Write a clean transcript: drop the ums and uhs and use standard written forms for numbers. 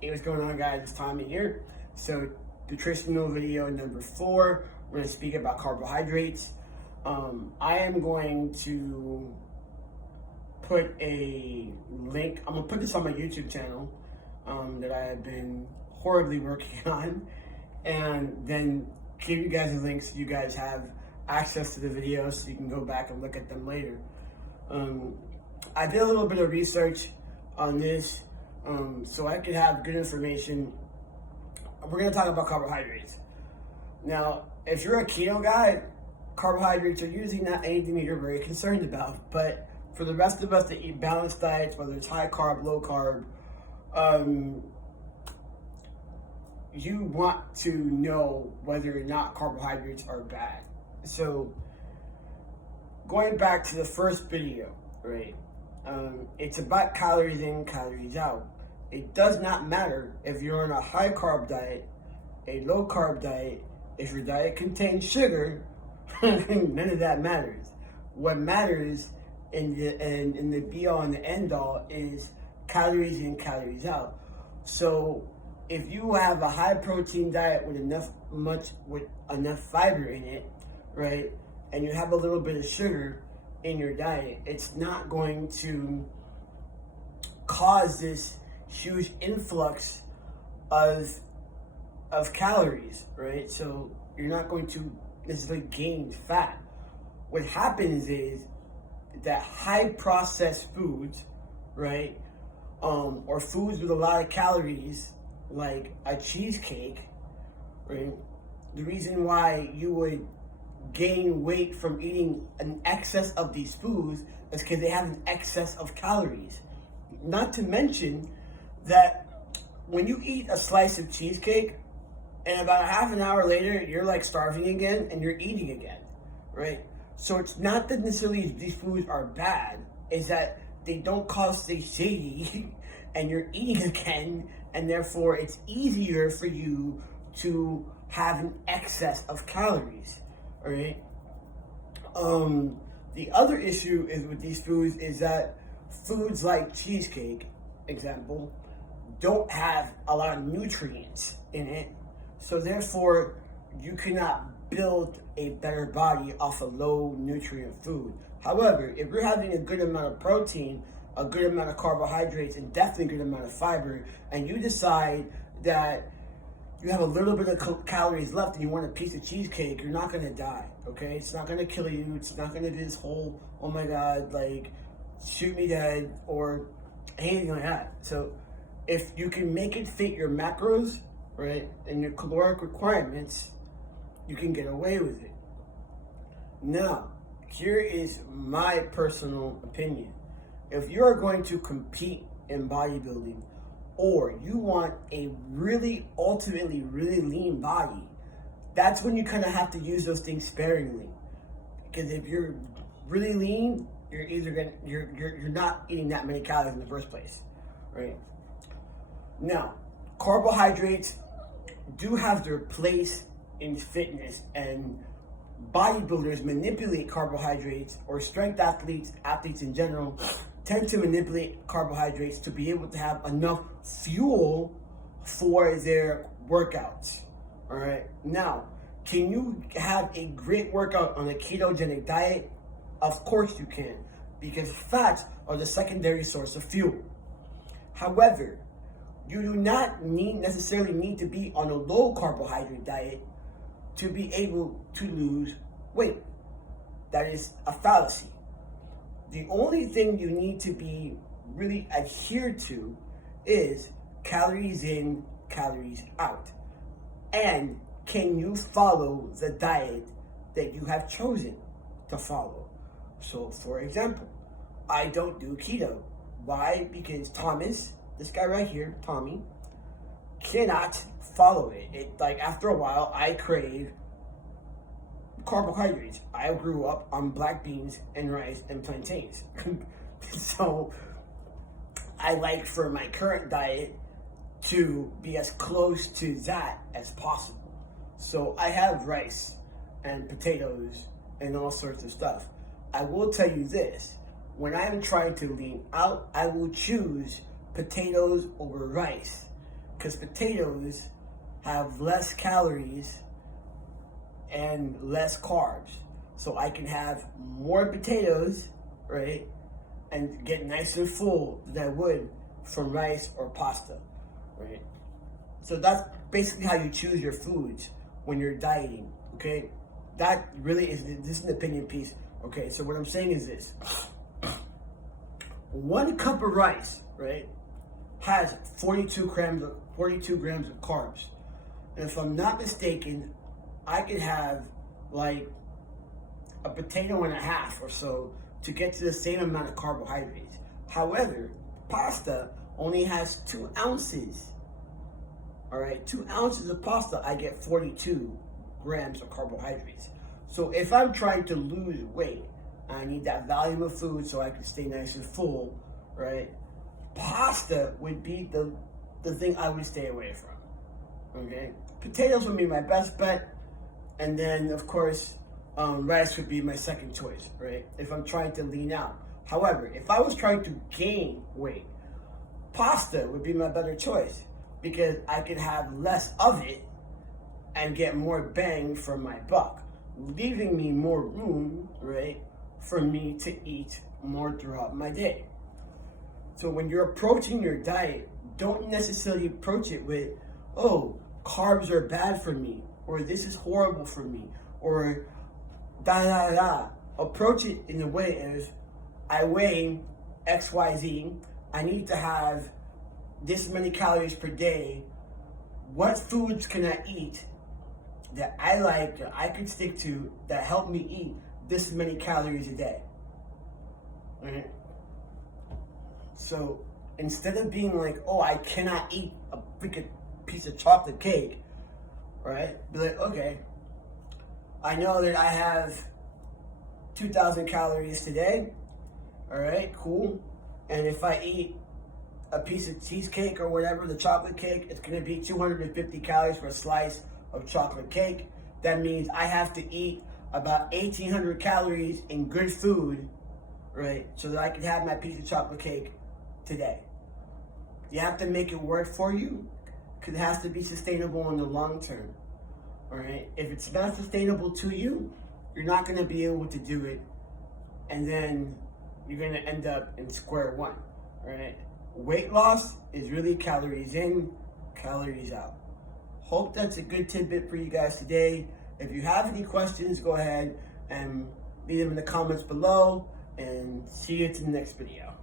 Hey, what's going on, guys? It's Tommy here. So, nutritional video number 4. We're going to speak about carbohydrates. I am going to put a link. I'm going to put this on my YouTube channel that I have been horribly working on, and then give you guys a link so you guys have access to the videos so you can go back and look at them later. I did a little bit of research on this so I could have good information. We're going to talk about carbohydrates. Now, if you're a keto guy, carbohydrates are usually not anything that you're very concerned about. But for the rest of us that eat balanced diets, whether it's high carb, low carb, you want to know whether or not carbohydrates are bad. So, going back to the first video, right? It's about calories in, calories out. It does not matter if you're on a high carb diet, a low carb diet. If your diet contains sugar, none of that matters. What matters in the be all and the end all is calories in, calories out. So if you have a high protein diet with enough fiber in it, right, and you have a little bit of sugar in your diet, it's not going to cause this huge influx of calories, right? So you're not going to necessarily gain fat. What happens is that high processed foods, right, or foods with a lot of calories, like a cheesecake, right? The reason why you would gain weight from eating an excess of these foods is because they have an excess of calories. Not to mention that when you eat a slice of cheesecake and about a half an hour later you're like starving again and you're eating again, right? So it's not that necessarily these foods are bad, it's that they don't cause satiety and you're eating again, and therefore it's easier for you to have an excess of calories. All right. The other issue is with these foods is that foods like cheesecake, example, don't have a lot of nutrients in it. So therefore, you cannot build a better body off a low nutrient food. However, if you're having a good amount of protein, a good amount of carbohydrates, and definitely a good amount of fiber, and you decide that you have a little bit of calories left and you want a piece of cheesecake, you're not going to die, okay? It's not going to kill you. It's not going to be this whole, oh my God, like, shoot me dead or anything like that. So if you can make it fit your macros, right, and your caloric requirements, you can get away with it. Now, here is my personal opinion. If you're going to compete in bodybuilding, or you want a ultimately really lean body, that's when you kind of have to use those things sparingly. Because if you're really lean, you're not eating that many calories in the first place, right? Now, carbohydrates do have their place in fitness, and bodybuilders manipulate carbohydrates, or strength athletes in general, tend to manipulate carbohydrates to be able to have enough fuel for their workouts. All right. Now, can you have a great workout on a ketogenic diet? Of course you can, because fats are the secondary source of fuel. However, you do not necessarily need to be on a low carbohydrate diet to be able to lose weight. That is a fallacy. The only thing you need to be really adhered to is calories in, calories out. And can you follow the diet that you have chosen to follow? So, for example, I don't do keto. Why? Because Thomas, this guy right here, Tommy, cannot follow it. Like, after a while, I crave carbohydrates. I grew up on black beans and rice and plantains. So I like for my current diet to be as close to that as possible. So I have rice and potatoes and all sorts of stuff. I will tell you this, when I'm trying to lean out, I will choose potatoes over rice. because potatoes have less calories and less carbs. So I can have more potatoes, right, and get nice and full than I would from rice or pasta, right? So that's basically how you choose your foods when you're dieting, okay? That really is, this is an opinion piece, okay? So what I'm saying is this. 1 cup of rice, right, has 42 grams of carbs. And if I'm not mistaken, I could have like a potato and a half or so to get to the same amount of carbohydrates. However, pasta only has 2 ounces. All right, 2 ounces of pasta, I get 42 grams of carbohydrates. So if I'm trying to lose weight, I need that volume of food so I can stay nice and full, right? Pasta would be the thing I would stay away from, okay? Potatoes would be my best bet, and then, of course, rice would be my second choice, right? If I'm trying to lean out. However, if I was trying to gain weight, pasta would be my better choice because I could have less of it and get more bang for my buck, leaving me more room, right, for me to eat more throughout my day. So when you're approaching your diet, don't necessarily approach it with, oh, carbs are bad for me, or this is horrible for me, or da da da. Approach it in a way as, I weigh XYZ, I need to have this many calories per day. What foods can I eat that I like, that I could stick to, that help me eat this many calories a day? Right? So instead of being like, oh, I cannot eat a freaking piece of chocolate cake, right? Be like, okay, I know that I have 2,000 calories today. All right, cool. And if I eat a piece of cheesecake or whatever, the chocolate cake, it's going to be 250 calories for a slice of chocolate cake. That means I have to eat about 1,800 calories in good food, right, so that I can have my piece of chocolate cake today. You have to make it work for you because it has to be sustainable in the long term. All right. If it's not sustainable to you, you're not going to be able to do it, and then you're going to end up in square one. All right. Weight loss is really calories in, calories out. Hope that's a good tidbit for you guys today. If you have any questions, go ahead and leave them in the comments below, and see you to the next video.